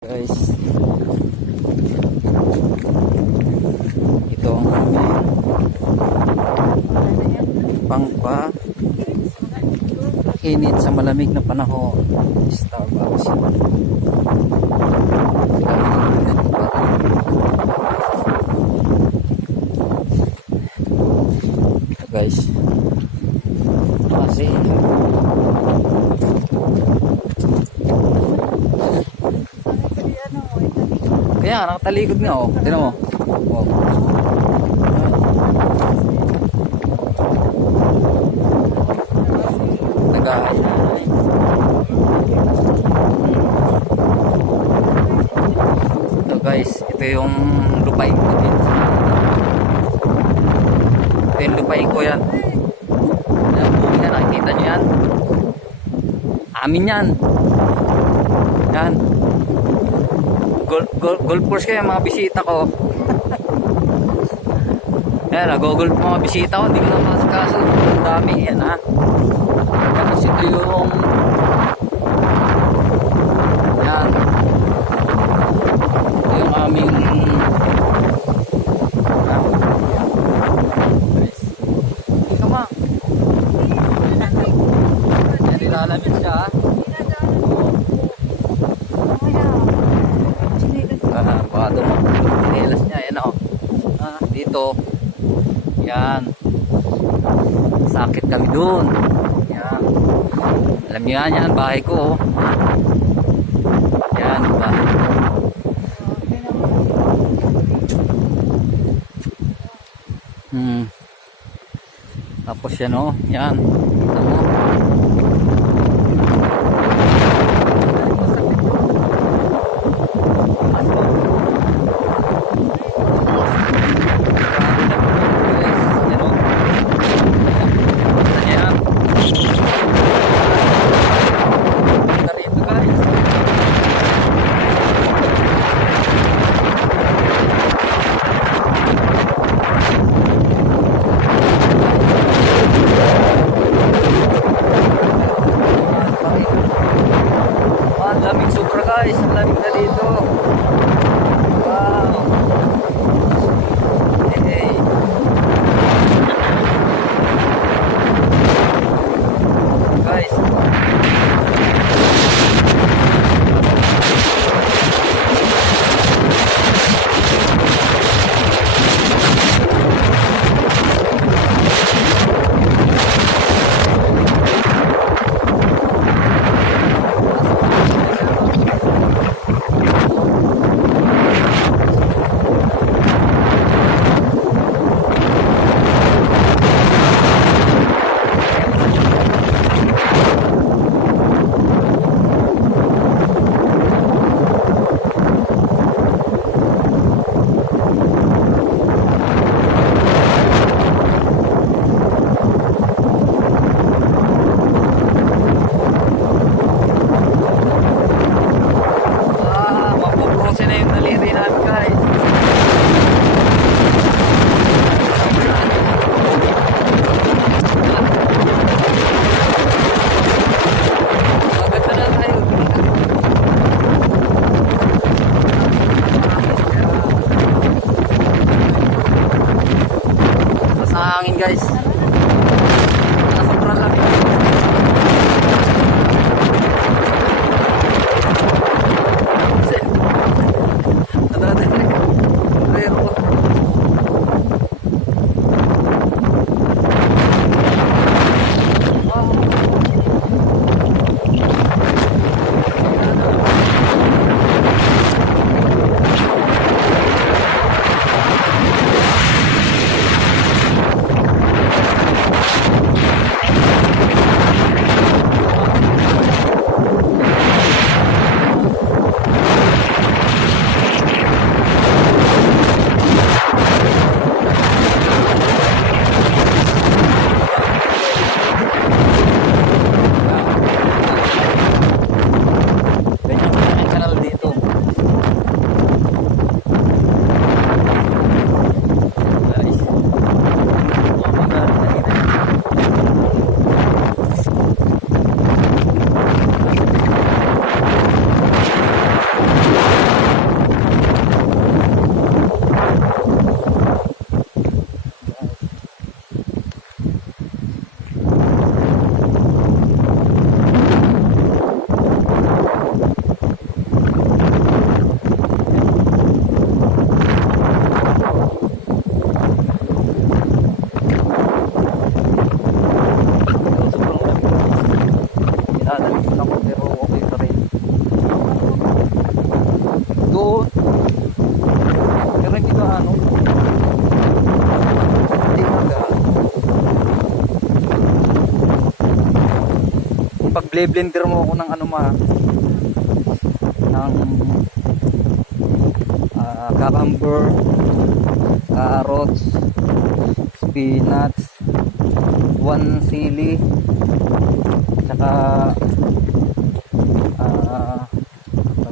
Guys, ito ang aming init sa malamig na panahon. Starbucks. Ito guys, kasi kaya nakatalikod nga oh. Tingnan mo. Oh. Ito guys, ito yung lupain ko din. Ito yung lupain ko yan. Yan, buong yan, nakikita nyo yan. Amin yan. Yan. Golfers kayo mga bisita ko. Yan, nag-golf mga bisita ko. Hindi ko lang masikaso. Ang dami yan ha. Tapos ito yung yan. Ito yung aming kama. Yan, nilalamit siya ha. Baka dumakilas niya. Yan o. Dito. Yan. Sakit kami dun. Yan. Alam niyo yan. Bahay ko. Yan. Bahay. Tapos yan o. Yan. Kita mo. Lamig sobra guys, lamig na dito. Wow. Hey. Guys. doon. Pero hindi ba ano? Hindi magaan. Pag-blender mo ako ng ano ng cucumber, carrots, spinach, 1 sili, tsaka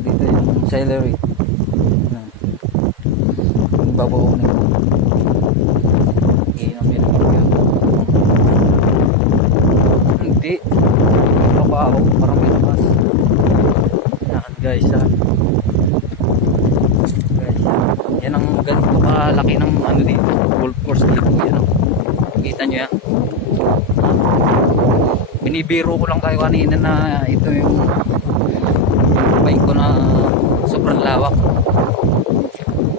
dito yung celery. Babaw na yun. Inom yun yun. Hindi babaw, parang may lamas. Yan guys guys, yan ang ganito kalaki ng ano dito, golf course dito. Yan o, kita nyo yan. Binibiro ko lang kayo kanina na ito yung bike ko na sobrang lawak.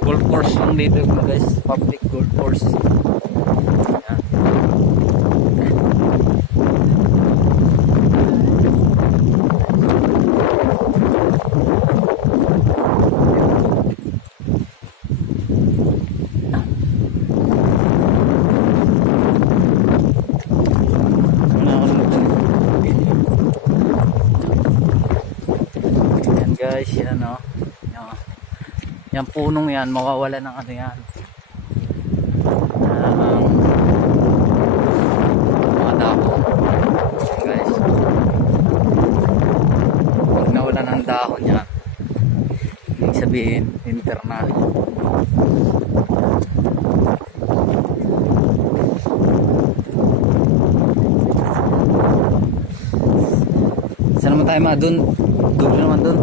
Golf course yung dito guys, public golf course. Yan. Yan guys, yan o. Yan punong yan, mawawala ng ano yan. Mga dahon. Guys. Pag nawala ng dahon yan, ibig sabihin, winter na. Saan naman tayo doon? Dulo naman doon.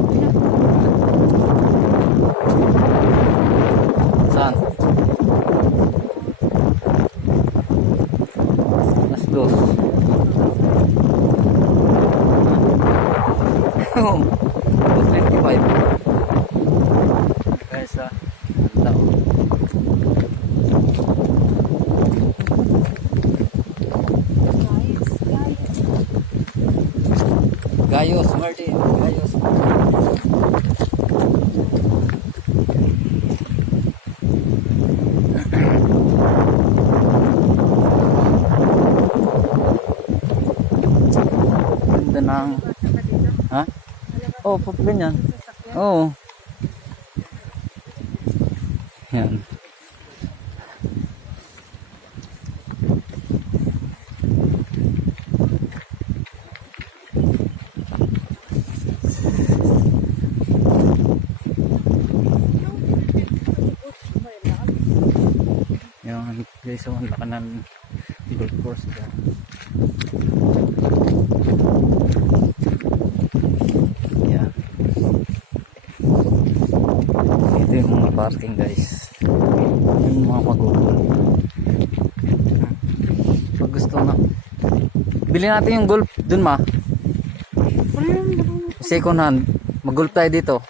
Saan? Las dos. Oh, 225. Guys, tao. Gayos, Martin. Gayos. Ng ha? Oh, ganyan. Oh. Yan. Yan guys, so ang laki ng golf course dyan. Yan. Ito yung mga parking guys. Yung mga magugulo. Pag gusto na, bili natin yung golf dun second hand. Mag-golf tayo dito.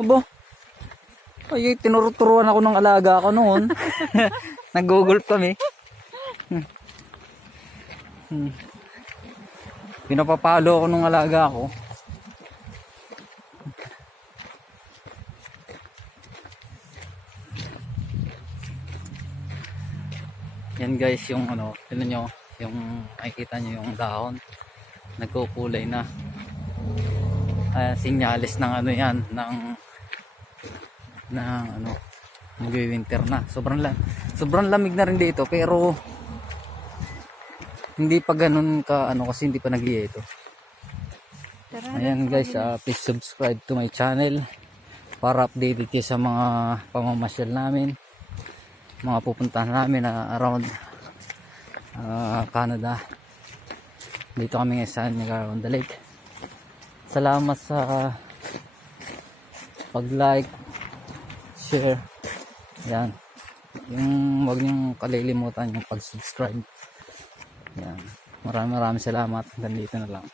Abo. Ay, tinuruturuan ako ng alaga ko noon. Nag-golf kami. Pinapapalo ako ng alaga ko. Yan guys, yung ano, tingnan nyo, yung makikita nyo yung dahon. Nagkukulay na. Sinyalis ng ano yan, ng ano, mag-winter na. Sobrang lamig na rin dito, pero hindi pa ganun ka ano kasi hindi pa nag-ieto. Ayan guys, please subscribe to my channel para updated kayo sa mga pamamasyal namin, mga pupuntahan namin around Canada. Dito kami ngayon sa Niagara on the Lake. Salamat sa pag-like, share. Yan. Yung wag niyong kalilimutan yung pag-subscribe. Yan. Maraming salamat. Hanggang dito na lang.